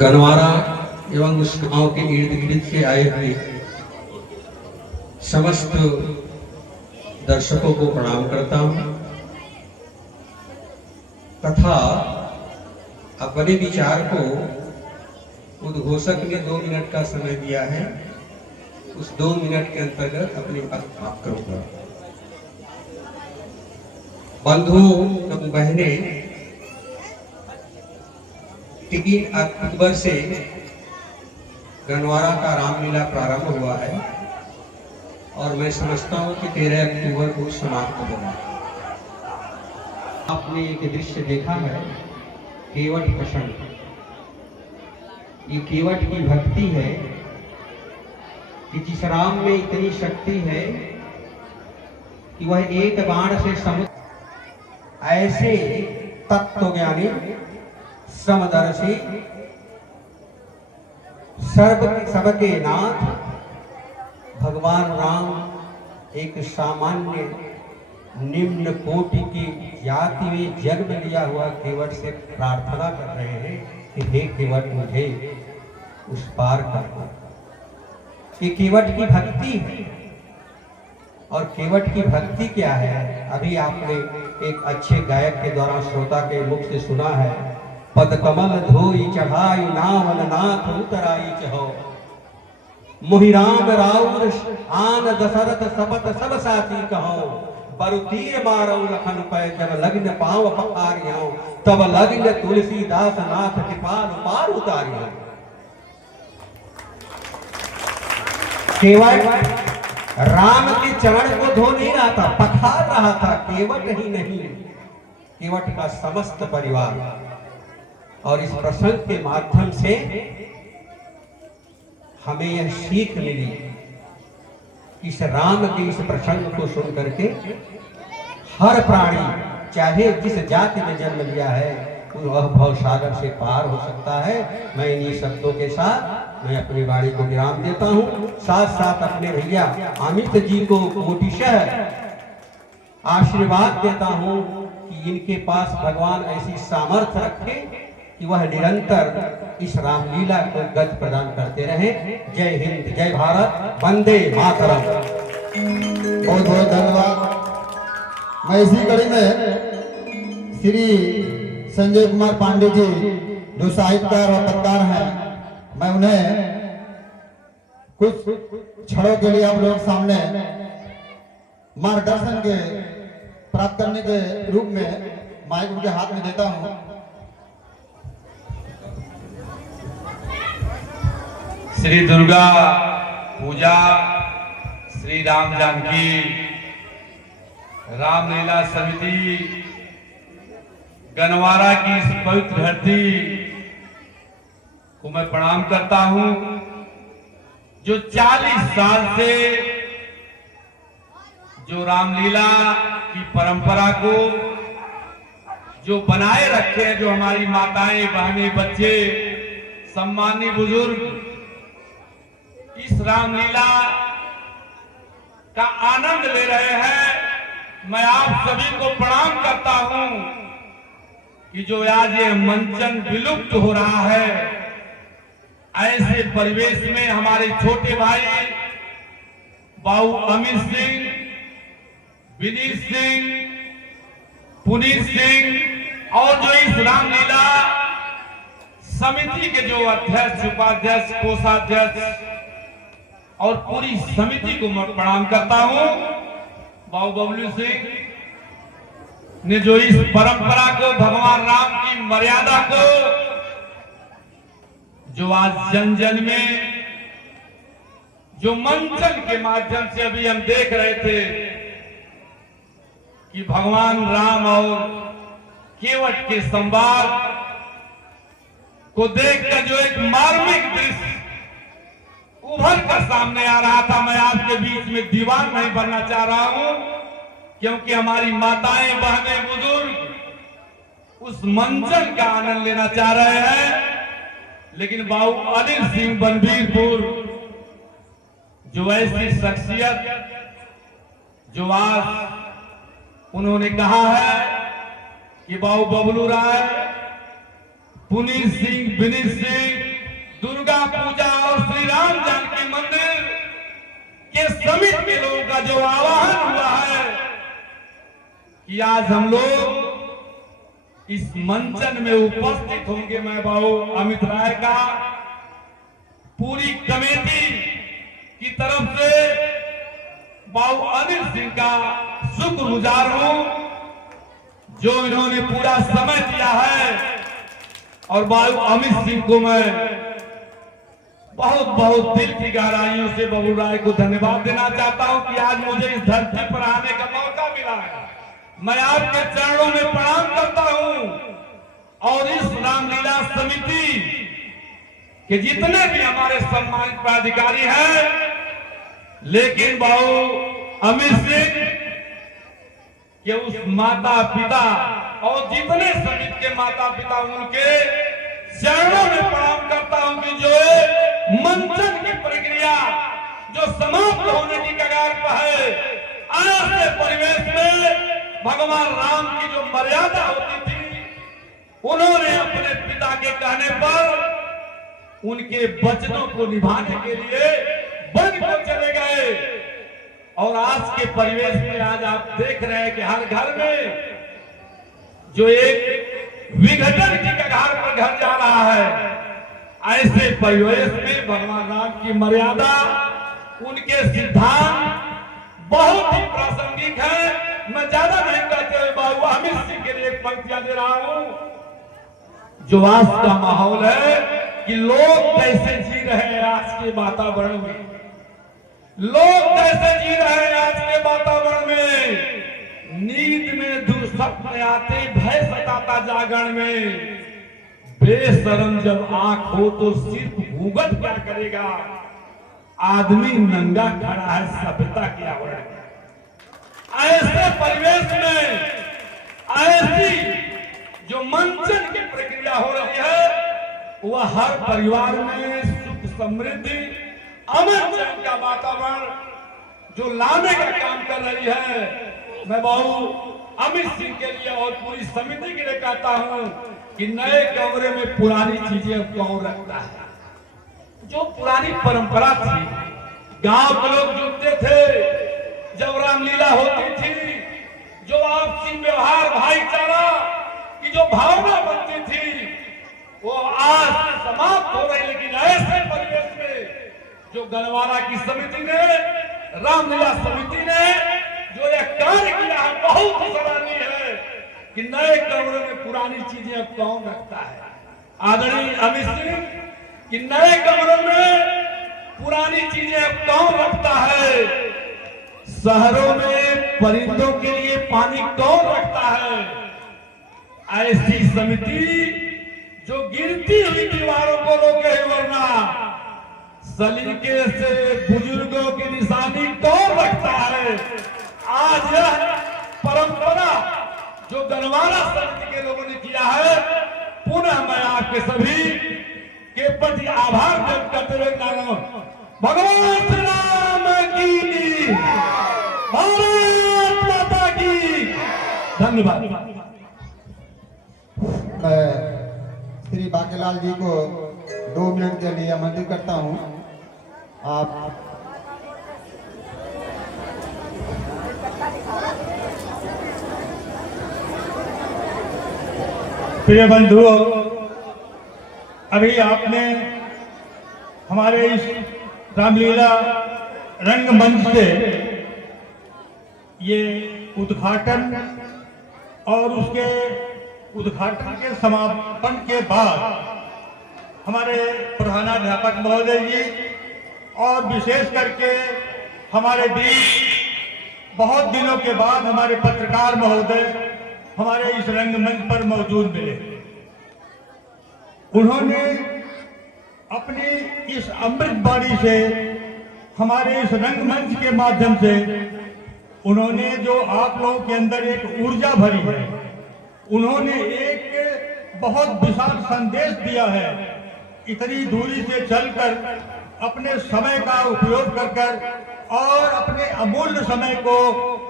गनवारा एवं उस गांव के इर्द गिर्द से आए हुए समस्त दर्शकों को प्रणाम करता हूं तथा अपने विचार को उद्घोषक ने 2 मिनट का समय दिया है, उस 2 मिनट के अंतर्गत अपनी बात समाप्त करूंगा। बंधु एवं बहने, 3 अक्टूबर से गनवारा का रामलीला प्रारंभ हुआ है और मैं समझता हूं कि 13 अक्टूबर को समाप्त होगा। आपने एक दृश्य देखा है, केवट प्रसंग। ये केवट की भक्ति है कि जिस राम में इतनी शक्ति है कि वह एक बाण से समुद्र, ऐसे तत्वज्ञानी समदर्शी सबके नाथ भगवान राम एक सामान्य निम्न कोटि की जाति में जन्म लिया हुआ केवट से प्रार्थना कर रहे हैं कि हे केवट, मुझे उस पार कर दो। ये केवट की भक्ति है। और केवट की भक्ति क्या है? अभी आपने एक अच्छे गायक के द्वारा श्रोता के मुख से सुना है, पद कमल धोई चढ़ाई नावल नाथ उतराई चहो, मोहि राम राउर आन दशरथ सपत सब साथी कहो, बरु तीर मारो लखन पै जब लग्न पाव पखारियो, तब लग्न तुलसीदास नाथ कृपाल पार उतारियो। केवट राम के चरण को धो नहीं रहा था, पखार रहा था। केवट ही नहीं, केवट का समस्त परिवार। और इस प्रसंग के माध्यम से हमें यह सीख मिली कि इस राम के इस प्रसंग को सुन करके हर प्राणी चाहे जिस जाति में जन्म लिया है वह भव सागर से पार हो सकता है। मैं इन्हीं शब्दों के साथ मैं अपनी वाणी को विराम देता हूँ। साथ साथ अपने भैया अमित जी को कोटिशः आशीर्वाद देता हूँ कि इनके पास भगवान ऐसी सामर्थ्य रखे कि वह निरंतर इस रामलीला को गति प्रदान करते रहे। जय हिंद, जय भारत, वंदे मातरम। बहुत बहुत धन्यवाद। मैं इसी कड़ी में श्री संजय कुमार पांडे जी जो साहित्यकार और पत्रकार हैं, मैं उन्हें कुछ क्षणों के लिए आप लोग सामने मार्गदर्शन के प्राप्त करने के रूप में माइक उनके हाथ में देता हूं। श्री दुर्गा पूजा, श्री राम जानकी रामलीला समिति गनवारा की इस पवित्र धरती को मैं प्रणाम करता हूं, जो 40 साल से जो रामलीला की परंपरा को जो बनाए रखे हैं, जो हमारी माताएं, बहनें, बच्चे, सम्मानीय बुजुर्ग इस रामलीला का आनंद ले रहे हैं। मैं आप सभी को प्रणाम करता हूं कि जो आज ये मंचन विलुप्त हो रहा है, ऐसे परिवेश में हमारे छोटे भाई बाबू अमित सिंह, विनीत सिंह, पुनीत सिंह और जो इस रामलीला समिति के जो अध्यक्ष, उपाध्यक्ष, कोषाध्यक्ष और पूरी समिति को मैं प्रणाम करता हूं। बाबू बबलू सिंह ने जो इस परंपरा को, भगवान राम की मर्यादा को जो आज जन जन में जो मंचन के माध्यम से अभी हम देख रहे थे कि भगवान राम और केवट के संवाद को देखकर जो एक मार्मिक दृश्य उभर कर सामने आ रहा था। मैं आपके बीच में दीवान नहीं बनना चाह रहा हूं, क्योंकि हमारी माताएं, बहनें, बुजुर्ग उस मंचन का आनंद लेना चाह रहे हैं। लेकिन बाबू अनिल सिंह बनबीरपुर जो ऐसी शख्सियत जो आज उन्होंने कहा है कि बाबू बबलू राय, पुनीत सिंह, विनीत सिंह दुर्गा पूजा और श्री राम जानकी मंदिर के समिति के लोगों का जो आह्वान हुआ है कि आज हम लोग इस मंचन में उपस्थित होंगे, मैं बाबू अमित राय का पूरी कमेटी की तरफ से बाबू अनिल सिंह का शुक्रगुजार हूं, जो इन्होंने पूरा समय दिया है। और बाबू अमित सिंह को मैं बहुत बहुत दिल की गहराइयों से बाबू राय को धन्यवाद देना चाहता हूं कि आज मुझे इस धरती पर आने का मौका मिला है। मैं आपके चरणों में प्रणाम करता हूं और इस रामलीला समिति के जितने भी हमारे सम्मानित पदाधिकारी हैं, लेकिन बाबू अमित सिंह के उस माता पिता और जितने समिति के माता पिता, उनके चरणों में प्रणाम करता हूं कि जो मंचन की प्रक्रिया जो समाप्त होने की कगार पर है, ऐसे परिवेश में भगवान राम की जो मर्यादा होती थी, उन्होंने अपने पिता के कहने पर उनके वचनों को निभाने के लिए वन को चले गए। और आज के परिवेश में आज आप देख रहे हैं कि हर घर में जो एक विघटन की कगार पर घर जा रहा है, ऐसे परिवेश में भगवान राम की मर्यादा, उनके सिद्धांत बहुत ही प्रासंगिक है। मैं ज्यादा नहीं कहते हुए बाबू अमित सिंह के लिए एक पंक्तियां दे रहा हूं। जो आज का माहौल है कि लोग कैसे जी रहे हैं आज के वातावरण में, लोग कैसे जी रहे हैं आज के वातावरण में, नींद में दुस्वप्न आते, भय सताता जागरण में, बेशरम जब आंख हो तो सिर्फ घूंघट क्या करेगा, आदमी नंगा खड़ा है सभ्यता के आवरण में। ऐसे परिवेश में ऐसी जो मंचन की प्रक्रिया हो रही है, वह हर परिवार में सुख समृद्धि अमन चैन का वातावरण जो लाने का काम कर रही है। मैं बाबू अमित सिंह के लिए और पूरी समिति के लिए कहता हूं कि नए कमरे में पुरानी चीजें अब कौन रखता है। जो पुरानी परंपरा थी, गांव के लोग जुटते थे, जब रामलीला होती थी, जो आपसी व्यवहार भाईचारा की जो भावना बनती थी, वो आज समाप्त हो रही। लेकिन ऐसे परिवेश में जो गनवारा की समिति ने, रामलीला समिति ने जो यह कार्य किया है, बहुत सराहनीय है कि नए कमरे में पुरानी चीजें अब कौन रखता है। आदरणीय अमित सिंह कि नए कमरों में पुरानी चीजें अब कौन रखता है, शहरों में परिंदों के लिए पानी कौन रखता है। ऐसी समिति जो गिरती हुई दीवारों को रोके, वरना सलीके से बुजुर्गों की निशानी कौन रखता है। आज यह परंपरा जो गनवारा समिति के लोगों ने किया है, पुनः मैं आपके सभी के प्रति आभार व्यक्त करते हुए भगवान श्री राम की, भारत माता की धन्यवाद। मैं श्री बाकेलाल जी को 2 मिनट के लिए आमंत्रित करता हूं। आप प्रिय बंधुओं, अभी आपने हमारे इस रामलीला रंगमंच से ये उद्घाटन और उसके उद्घाटन के समापन के बाद हमारे प्रधानाध्यापक महोदय जी और विशेष करके हमारे बीच बहुत दिनों के बाद हमारे पत्रकार महोदय हमारे इस रंगमंच पर मौजूद मिले। उन्होंने अपनी इस अमृत बाणी से हमारे इस रंगमंच के माध्यम से उन्होंने जो आप लोगों के अंदर एक ऊर्जा भरी है, उन्होंने एक बहुत विशाल संदेश दिया है। इतनी दूरी से चलकर अपने समय का उपयोग कर और अपने अमूल्य समय को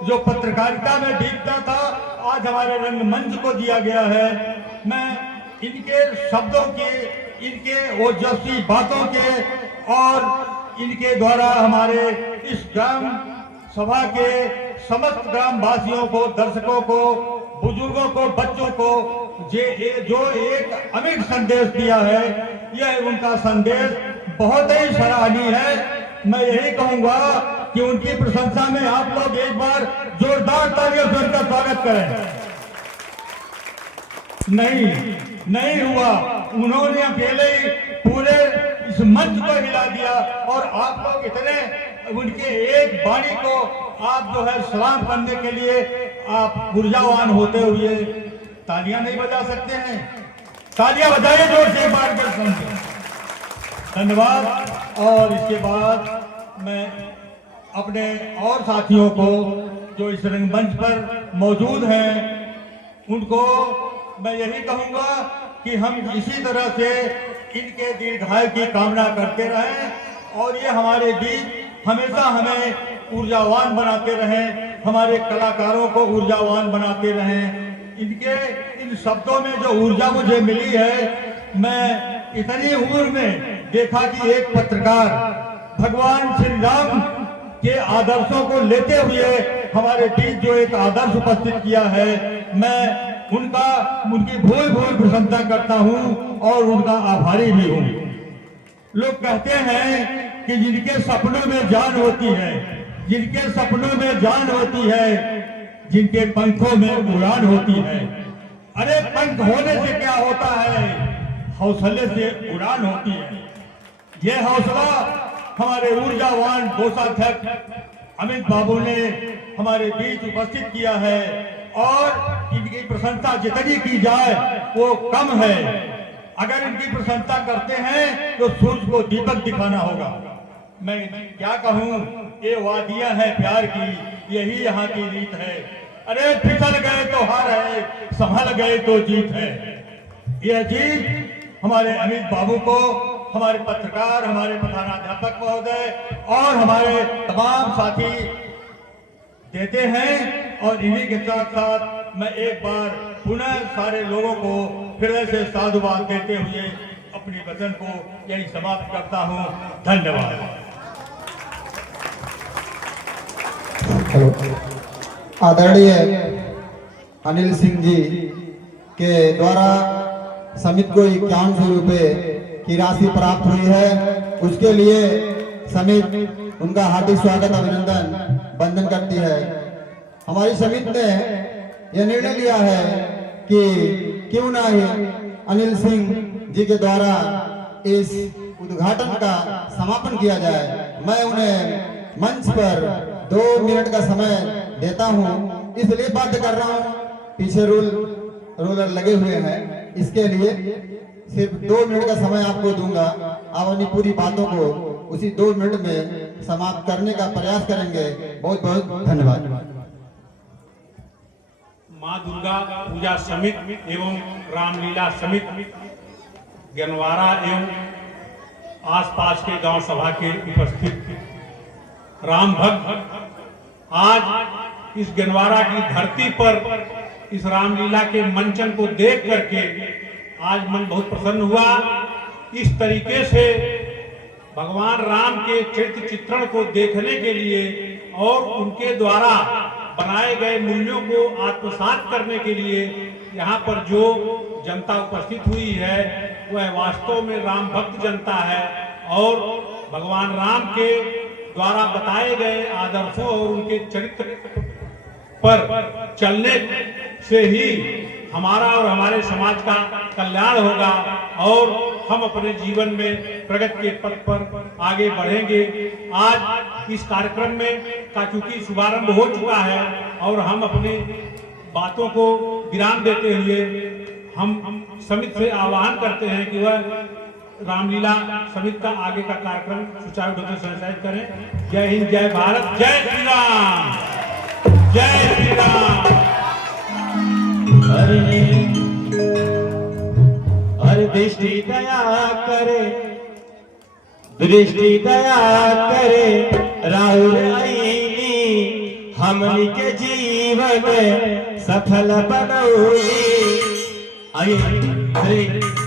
जो पत्रकारिता में बीतता था, आज हमारे रंगमंच को दिया गया है। मैं इनके शब्दों के, इनके ओजस्वी बातों के और इनके द्वारा हमारे इस ग्राम सभा के समस्त ग्रामवासियों को, दर्शकों को, बुजुर्गों को, बच्चों को जो एक अमिट संदेश दिया है, यह उनका संदेश बहुत ही सराहनीय है। मैं यही कहूंगा कि उनकी प्रशंसा में आप लोग एक बार जोरदार तालियों से उनका स्वागत करें। नहीं हुआ, उन्होंने अकेले ही पूरे इस मंच को हिला दिया और आप लोग इतने उनके एक वाणी को आप जो है सलाम करने के लिए आप ऊर्जावान होते हुए तालियां नहीं बजा सकते हैं? तालियां बजाइए जोर से एक बार कर। धन्यवाद। और इसके बाद मैं अपने और साथियों को जो इस रंगमंच पर मौजूद हैं उनको मैं यही कहूंगा कि हम इसी तरह से इनके दीर्घायु की कामना करते रहें और ये हमारे बीच हमेशा हमें ऊर्जावान बनाते रहें, हमारे कलाकारों को ऊर्जावान बनाते रहें। इनके इन शब्दों में जो ऊर्जा मुझे मिली है, मैं इतनी उम्र में देखा कि एक पत्रकार भगवान श्री राम के आदर्शों को लेते हुए हमारे बीच जो एक आदर्श उपस्थित किया है, मैं उनकी भूल प्रशंसा करता हूं और उनका आभारी भी हूं। लोग कहते हैं कि जिनके सपनों में जान होती है, जिनके सपनों में जान होती है, जिनके पंखों में उड़ान होती है। अरे पंख होने से क्या होता है, हौसले से उड़ान होती है। ये हौसला हमारे ऊर्जावान कोषाध्यक्ष अमित बाबू ने हमारे बीच उपस्थित किया है और इनकी प्रशंसा जितनी की जाए वो कम है। अगर इनकी प्रशंसा करते हैं तो सूरज को दीपक दिखाना होगा। मैं क्या कहूँ, ये वादियां हैं प्यार की, यही यहाँ की रीत है। अरे फिसल गए तो हार है, संभल गए तो जीत है। यह जीत हमारे अमित बाबू को, हमारे पत्रकार, हमारे प्रधानाध्यापक महोदय और हमारे तमाम साथी देते हैं। और इन्हीं के साथ साथ मैं एक बार पुनः सारे लोगों को हृदय से साधुवाद देते हुए अपने वचन को यही समाप्त करता हूं। धन्यवाद। आदरणीय अनिल सिंह जी के द्वारा समिति को 5100 रुपये की राशि प्राप्त हुई है, उसके लिए समिति उनका हार्दिक स्वागत, अभिनंदन, वंदन करती है। हमारी समिति ने यह निर्णय लिया है कि क्यों ना ही अनिल सिंह जी के द्वारा इस उद्घाटन का समापन किया जाए। मैं उन्हें मंच पर 2 मिनट का समय देता हूं, इसलिए बाध्य कर रहा हूं। पीछे रोलर लगे हुए हैं, इसके लिए सिर्फ 2 मिनट का समय आपको दूंगा। आप अपनी पूरी बातों को उसी 2 मिनट में समाप्त करने का प्रयास करेंगे। बहुत बहुत धन्यवाद। माँ दुर्गा पूजा समिति एवं रामलीला समिति गनवारा एवं आसपास के गांव सभा के उपस्थित राम भक्त आज इस गनवारा की धरती पर इस रामलीला के मंचन को देख करके आज मन बहुत प्रसन्न हुआ। इस तरीके से भगवान राम के चरित्र चित्रण को देखने के लिए और उनके द्वारा बनाए गए मूल्यों को आत्मसात करने के लिए यहाँ पर जो जनता उपस्थित हुई है वह वास्तव में राम भक्त जनता है और भगवान राम के द्वारा बताए गए आदर्शों और उनके चरित्र पर चलने से ही हमारा और हमारे समाज का कल्याण होगा और हम अपने जीवन में प्रगति के पथ पर आगे बढ़ेंगे। आज इस कार्यक्रम में का चूंकि शुभारंभ हो चुका है और हम अपनी बातों को विराम देते हुए हम समिति से आह्वान करते हैं कि वह रामलीला समिति का आगे का कार्यक्रम सुचारू ढंग से संचालित करें। जय हिंद, जय भारत, जय श्री राम, जय श्री राम। हर दृष्टि दया करे, दृष्टि दया करे, राहुल आईनी हमनी के जीवन सफल बनौली। आइए